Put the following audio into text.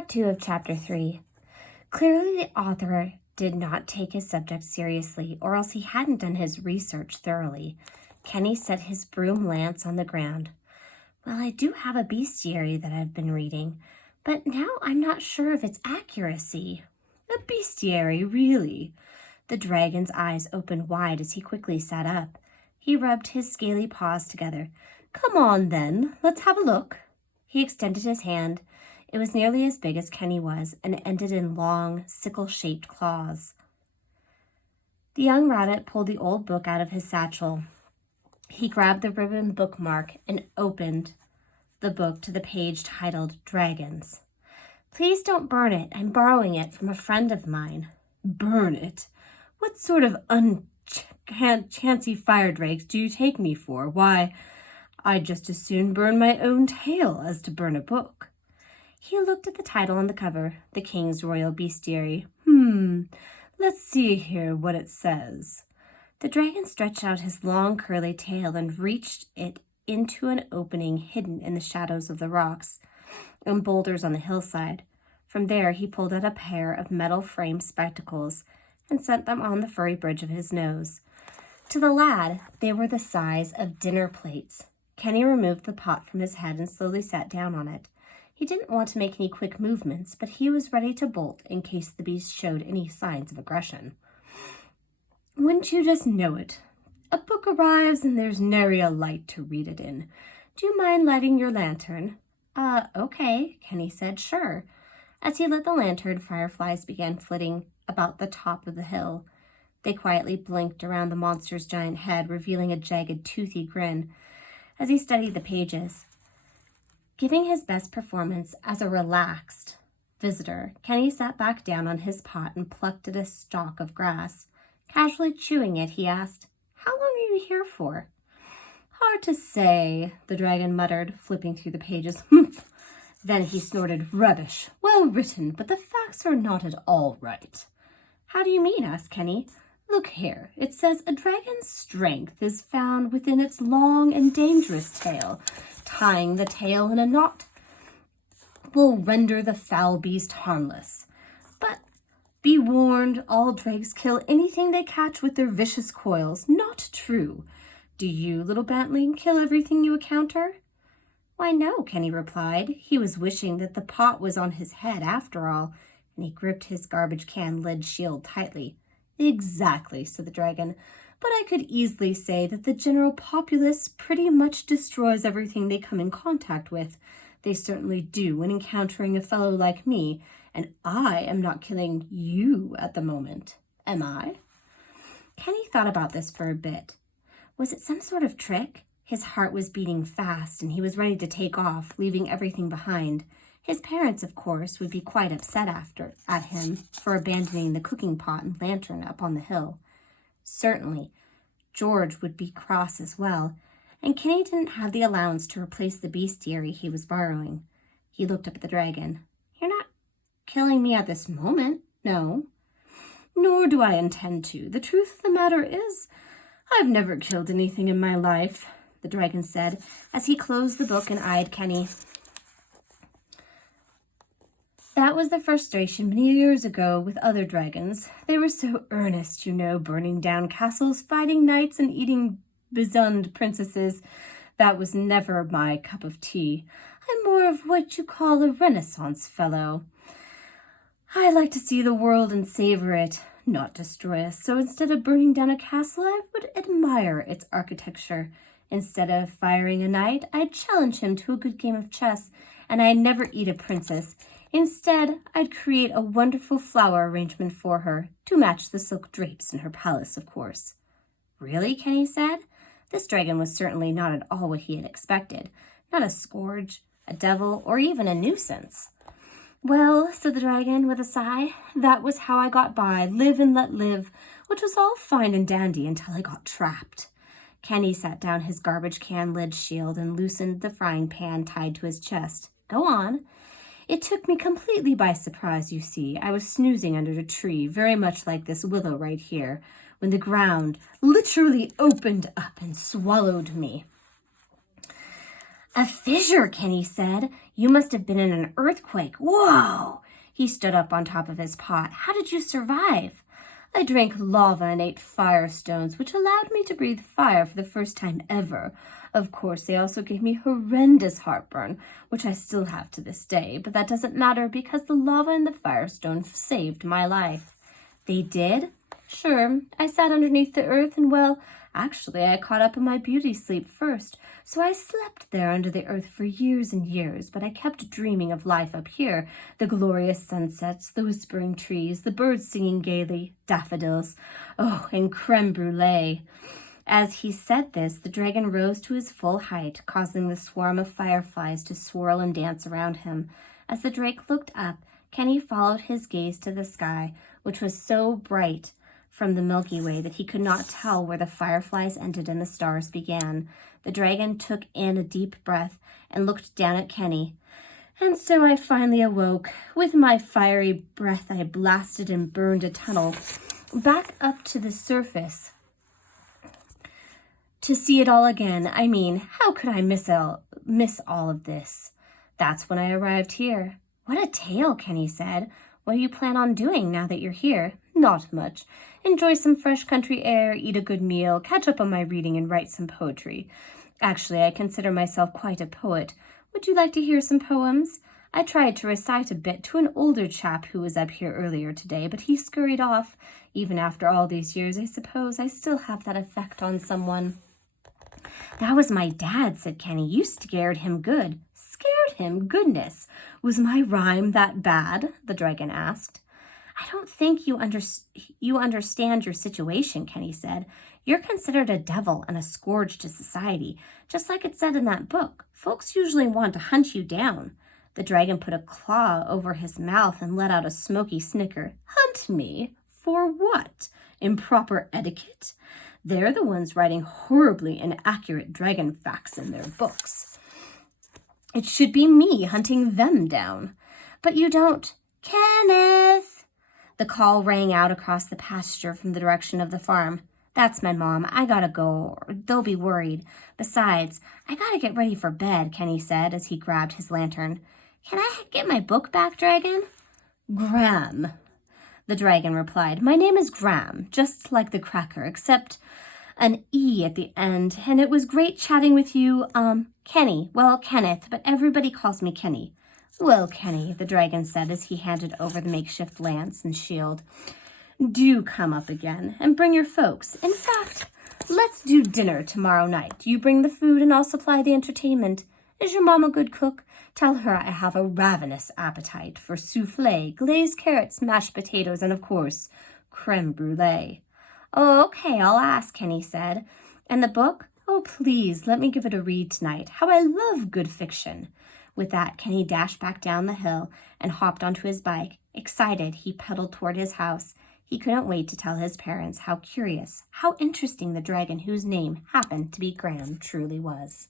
Part 2 of Chapter 3. Clearly the author did not take his subject seriously, or else he hadn't done his research thoroughly. Kenny set his broom lance on the ground. Well, I do have a bestiary that I've been reading, but now I'm not sure of its accuracy. A bestiary, really? The dragon's eyes opened wide as he quickly sat up. He rubbed his scaly paws together. Come on, then. Let's have a look. He extended his hand. It was nearly as big as Kenny was and ended in long, sickle-shaped claws. The young rabbit pulled the old book out of his satchel. He grabbed the ribbon bookmark and opened the book to the page titled Dragons. Please don't burn it. I'm borrowing it from a friend of mine. Burn it? What sort of unchancy fire drakes do you take me for? Why, I'd just as soon burn my own tail as to burn a book. He looked at the title on the cover, The King's Royal Bestiary. Let's see here what it says. The dragon stretched out his long curly tail and reached it into an opening hidden in the shadows of the rocks and boulders on the hillside. From there, he pulled out a pair of metal-framed spectacles and set them on the furry bridge of his nose. To the lad, they were the size of dinner plates. Kenny removed the pot from his head and slowly sat down on it. He didn't want to make any quick movements, but he was ready to bolt in case the beast showed any signs of aggression. Wouldn't you just know it? A book arrives and there's nary a light to read it in. Do you mind lighting your lantern? Okay, Kenny said, sure. As he lit the lantern, fireflies began flitting about the top of the hill. They quietly blinked around the monster's giant head, revealing a jagged, toothy grin as he studied the pages. Giving his best performance as a relaxed visitor, Kenny sat back down on his pot and plucked at a stalk of grass. Casually chewing it, he asked, How long are you here for? Hard to say, the dragon muttered, flipping through the pages. Then he snorted, Rubbish. Well written, but the facts are not at all right. How do you mean? Asked Kenny. Look here. It says a dragon's strength is found within its long and dangerous tail. Tying the tail in a knot will render the foul beast harmless. But be warned, all drakes kill anything they catch with their vicious coils. Not true. Do you, little bantling, kill everything you encounter? Why, no, Kenny replied. He was wishing that the pot was on his head after all, and he gripped his garbage can lid shield tightly. Exactly, said the dragon. But I could easily say that the general populace pretty much destroys everything they come in contact with. They certainly do when encountering a fellow like me, and I am not killing you at the moment, am I? Kenny thought about this for a bit. Was it some sort of trick? His heart was beating fast, and he was ready to take off, leaving everything behind. His parents, of course, would be quite upset at him for abandoning the cooking pot and lantern up on the hill. Certainly, George would be cross as well, and Kenny didn't have the allowance to replace the bestiary he was borrowing. He looked up at the dragon. You're not killing me at this moment, no. Nor do I intend to. The truth of the matter is, I've never killed anything in my life, the dragon said, as he closed the book and eyed Kenny. That was the frustration many years ago with other dragons. They were so earnest, you know, burning down castles, fighting knights, and eating bezund princesses. That was never my cup of tea. I'm more of what you call a Renaissance fellow. I like to see the world and savor it, not destroy us. So instead of burning down a castle, I would admire its architecture. Instead of firing a knight, I'd challenge him to a good game of chess, and I'd never eat a princess. Instead, I'd create a wonderful flower arrangement for her, to match the silk drapes in her palace, of course. Really? Kenny said. This dragon was certainly not at all what he had expected. Not a scourge, a devil, or even a nuisance. Well, said the dragon with a sigh, that was how I got by, live and let live, which was all fine and dandy until I got trapped. Kenny sat down his garbage can lid shield and loosened the frying pan tied to his chest. Go on. It took me completely by surprise, you see. I was snoozing under a tree, very much like this willow right here, when the ground literally opened up and swallowed me. A fissure, Kenny said. You must have been in an earthquake. Whoa! He stood up on top of his pot. How did you survive? I drank lava and ate firestones, which allowed me to breathe fire for the first time ever. Of course, they also gave me horrendous heartburn, which I still have to this day, but that doesn't matter because the lava and the firestone saved my life. They did? Sure, I sat underneath the earth and, well, actually I caught up in my beauty sleep first, so I slept there under the earth for years and years, but I kept dreaming of life up here, the glorious sunsets, the whispering trees, the birds singing gaily, daffodils, oh, and creme brulee. As he said this, the dragon rose to his full height, causing the swarm of fireflies to swirl and dance around him. As the drake looked up, Kenny followed his gaze to the sky, which was so bright from the Milky Way that he could not tell where the fireflies ended and the stars began. The dragon took in a deep breath and looked down at Kenny. And so I finally awoke. With my fiery breath, I blasted and burned a tunnel back up to the surface to see it all again. I mean, how could I miss all of this? That's when I arrived here. What a tale, Kenny said. What do you plan on doing now that you're here? Not much. Enjoy some fresh country air, eat a good meal, catch up on my reading, and write some poetry. Actually, I consider myself quite a poet. Would you like to hear some poems? I tried to recite a bit to an older chap who was up here earlier today, but he scurried off. Even after all these years, I suppose I still have that effect on someone. That was my dad, said Kenny. You scared him good. Scared him? Goodness. Was my rhyme that bad? The dragon asked. I don't think you understand your situation, Kenny said. You're considered a devil and a scourge to society, just like it said in that book. Folks usually want to hunt you down. The dragon put a claw over his mouth and let out a smoky snicker. Hunt me? For what? Improper etiquette? They're the ones writing horribly inaccurate dragon facts in their books. It should be me hunting them down. But you don't. Kenneth! The call rang out across the pasture from the direction of the farm. That's my mom. I gotta go, or they'll be worried. Besides, I gotta get ready for bed, Kenny said as he grabbed his lantern. Can I get my book back, dragon? Graham, the dragon replied. My name is Graham, just like the cracker, except an E at the end, and it was great chatting with you, Kenny. Well, Kenneth, but everybody calls me Kenny. Well, Kenny, the dragon said as he handed over the makeshift lance and shield. Do come up again and bring your folks. In fact, let's do dinner tomorrow night. You bring the food and I'll supply the entertainment. Is your mom a good cook? Tell her I have a ravenous appetite for souffle, glazed carrots, mashed potatoes, and of course, creme brulee. Oh, okay, I'll ask, Kenny said. And the book? Oh, please, let me give it a read tonight. How I love good fiction. With that, Kenny dashed back down the hill and hopped onto his bike. Excited, he pedaled toward his house. He couldn't wait to tell his parents how curious, how interesting the dragon whose name happened to be Graham truly was.